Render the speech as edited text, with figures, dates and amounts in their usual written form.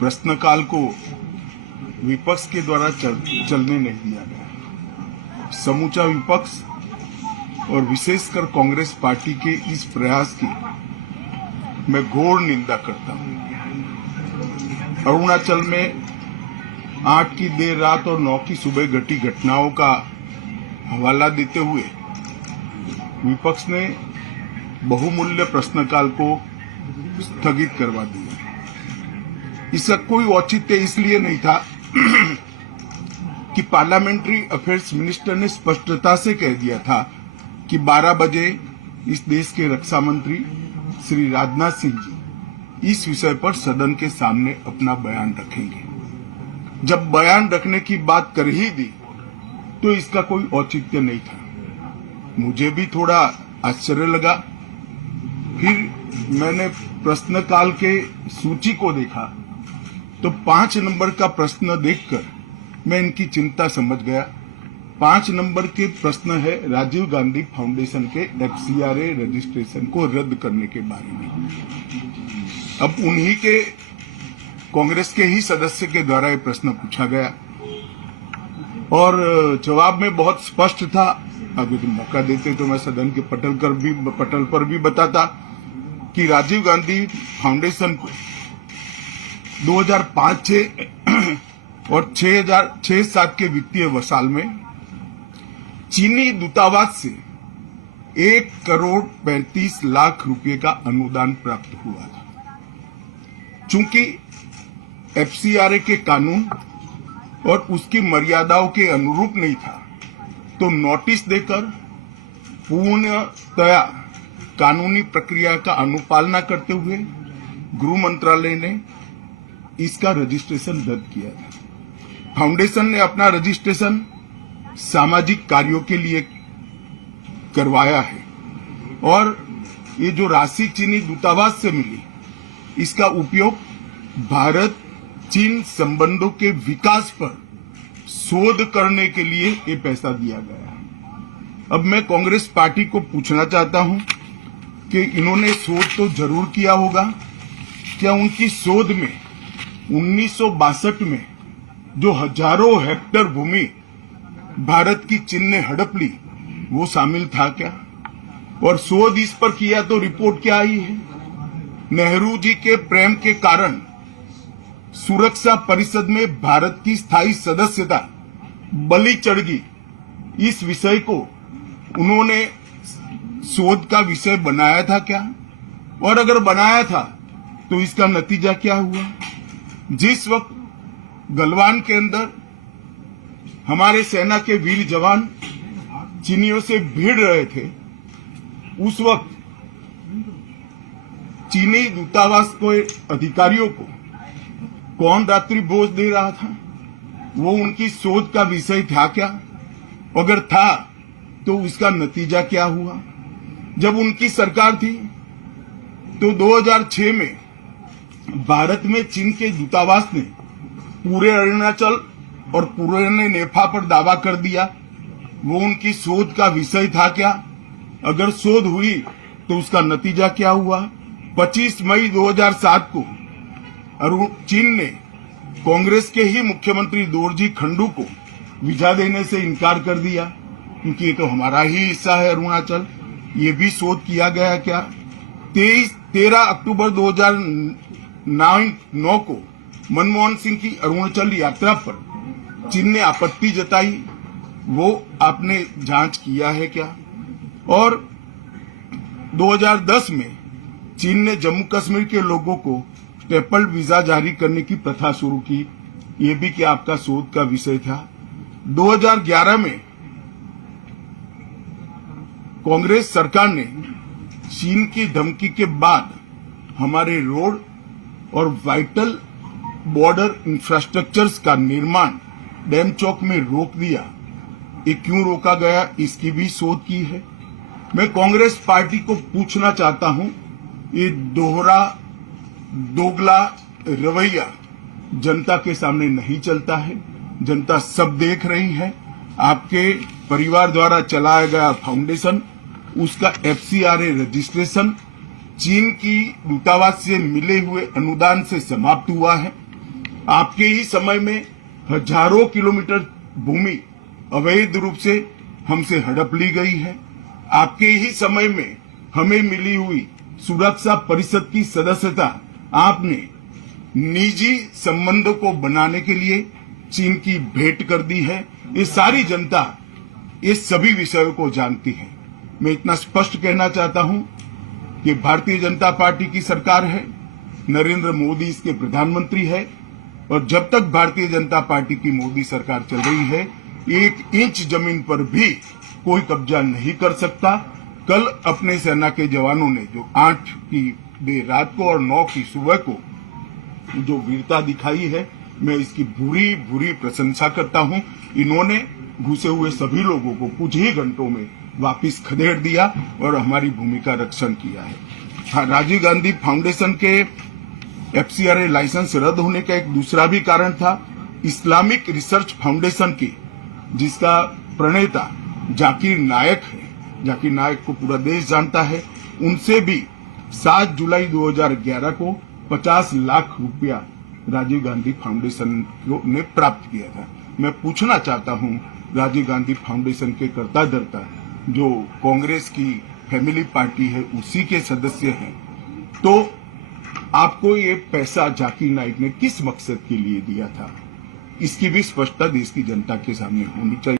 प्रश्नकाल को विपक्ष के द्वारा चलने नहीं दिया गया। समूचा विपक्ष और विशेषकर कांग्रेस पार्टी के इस प्रयास की मैं घोर निंदा करता हूं। अरुणाचल में 8 की देर रात और 9 की सुबह घटी घटनाओं का हवाला देते हुए विपक्ष ने बहुमूल्य प्रश्नकाल को स्थगित करवा दिया। इसका कोई औचित्य इसलिए नहीं था कि पार्लियामेंट्री अफेयर्स मिनिस्टर ने स्पष्टता से कह दिया था कि 12 बजे इस देश के रक्षा मंत्री श्री राजनाथ सिंह जी इस विषय पर सदन के सामने अपना बयान रखेंगे। जब बयान रखने की बात कर ही दी तो इसका कोई औचित्य नहीं था। मुझे भी थोड़ा आश्चर्य लगा। फिर मैंने प्रश्नकाल के सूची को देखा तो 5 नंबर का प्रश्न देखकर मैं इनकी चिंता समझ गया। 5 नंबर के प्रश्न है राजीव गांधी फाउंडेशन के FCRA रजिस्ट्रेशन को रद्द करने के बारे में। अब उन्हीं के कांग्रेस के ही सदस्य के द्वारा ये प्रश्न पूछा गया और जवाब में बहुत स्पष्ट था। अगर तुम मौका देते तो मैं सदन के पटल पर भी बताता कि राजीव गांधी फाउंडेशन को 2005-6 और 2006-07 के वित्तीय वर्षाल में चीनी दूतावास से 1,35,00,000 रुपए का अनुदान प्राप्त हुआ था। चूंकि FCRA के कानून और उसकी मर्यादाओं के अनुरूप नहीं था तो नोटिस देकर पूर्णतया कानूनी प्रक्रिया का अनुपालना करते हुए गृह मंत्रालय ने इसका रजिस्ट्रेशन रद्द किया था। फाउंडेशन ने अपना रजिस्ट्रेशन सामाजिक कार्यों के लिए करवाया है और ये जो राशि चीनी दूतावास से मिली इसका उपयोग भारत चीन संबंधों के विकास पर शोध करने के लिए ये पैसा दिया गया। अब मैं कांग्रेस पार्टी को पूछना चाहता हूं कि इन्होंने शोध तो जरूर किया होगा। क्या उनकी शोध में 1962 में जो हजारों हेक्टेयर भूमि भारत की चीन ने हड़प ली वो शामिल था क्या? और शोध इस पर किया तो रिपोर्ट क्या आई है? नेहरू जी के प्रेम के कारण सुरक्षा परिषद में भारत की स्थायी सदस्यता बलि चढ़ गई। इस विषय को उन्होंने शोध का विषय बनाया था क्या? और अगर बनाया था तो इसका नतीजा क्या हुआ? जिस वक्त गलवान के अंदर हमारे सेना के वीर जवान चीनियों से भिड़ रहे थे उस वक्त चीनी दूतावास के अधिकारियों को कौन रात्रि भोज दे रहा था? वो उनकी शोध का विषय था क्या? अगर था तो उसका नतीजा क्या हुआ? जब उनकी सरकार थी तो 2006 में भारत में चीन के दूतावास ने पूरे अरुणाचल और पूरे नेफा पर दावा कर दिया। वो उनकी शोध का विषय था क्या? अगर शोध हुई तो उसका नतीजा क्या हुआ? 25 मई 2007 को चीन ने कांग्रेस के ही मुख्यमंत्री दोरजी खंडू को वीजा देने से इनकार कर दिया क्योंकि ये तो हमारा ही हिस्सा है अरुणाचल। ये भी शोध किया गया क्या? 13 अक्टूबर 2009 को मनमोहन सिंह की अरुणाचल यात्रा पर चीन ने आपत्ति जताई, वो आपने जांच किया है क्या? और 2010 में चीन ने जम्मू कश्मीर के लोगों को ट्रिपल वीजा जारी करने की प्रथा शुरू की, ये भी क्या आपका शोध का विषय था? 2011 में कांग्रेस सरकार ने चीन की धमकी के बाद हमारे रोड और वाइटल बॉर्डर इंफ्रास्ट्रक्चर्स का निर्माण डैम चौक में रोक दिया। ये क्यों रोका गया इसकी भी शोध की है। मैं कांग्रेस पार्टी को पूछना चाहता हूं, ये दोगला रवैया जनता के सामने नहीं चलता है। जनता सब देख रही है। आपके परिवार द्वारा चलाया गया फाउंडेशन, उसका FCRA रजिस्ट्रेशन चीन की दूतावास से मिले हुए अनुदान से समाप्त हुआ है। आपके ही समय में हजारों किलोमीटर भूमि अवैध रूप से हमसे हड़प ली गई है। आपके ही समय में हमें मिली हुई सुरक्षा परिषद की सदस्यता आपने निजी संबंधों को बनाने के लिए चीन की भेंट कर दी है। ये सारी जनता ये सभी विषयों को जानती है। मैं इतना स्पष्ट कहना चाहता हूं कि भारतीय जनता पार्टी की सरकार है, नरेंद्र मोदी इसके प्रधानमंत्री है, और जब तक भारतीय जनता पार्टी की मोदी सरकार चल रही है, 1 इंच जमीन पर भी कोई कब्जा नहीं कर सकता। कल अपने सेना के जवानों ने जो 8 की देर रात को और 9 की सुबह को जो वीरता दिखाई है, मैं इसकी बुरी बुरी प्रशंसा करता हूं। इन्होंने घुसे हुए सभी लोगों को कुछ ही घंटों में वापस खदेड़ दिया और हमारी भूमि का रक्षण किया है। हाँ, राजीव गांधी फाउंडेशन के FCRA लाइसेंस रद्द होने का एक दूसरा भी कारण था। इस्लामिक रिसर्च फाउंडेशन की, जिसका प्रणेता जाकिर नायक है, जाकिर नायक को पूरा देश जानता है, उनसे भी 7 जुलाई 2011 को 50 लाख रुपया राजीव गांधी फाउंडेशन ने प्राप्त किया था। मैं पूछना चाहता हूं, राजीव गांधी फाउंडेशन के कर्ता धर्ता जो कांग्रेस की फैमिली पार्टी है, उसी के सदस्य हैं, तो आपको ये पैसा जाकिर नाइक ने किस मकसद के लिए दिया था, इसकी भी स्पष्टता देश की जनता के सामने होनी चाहिए।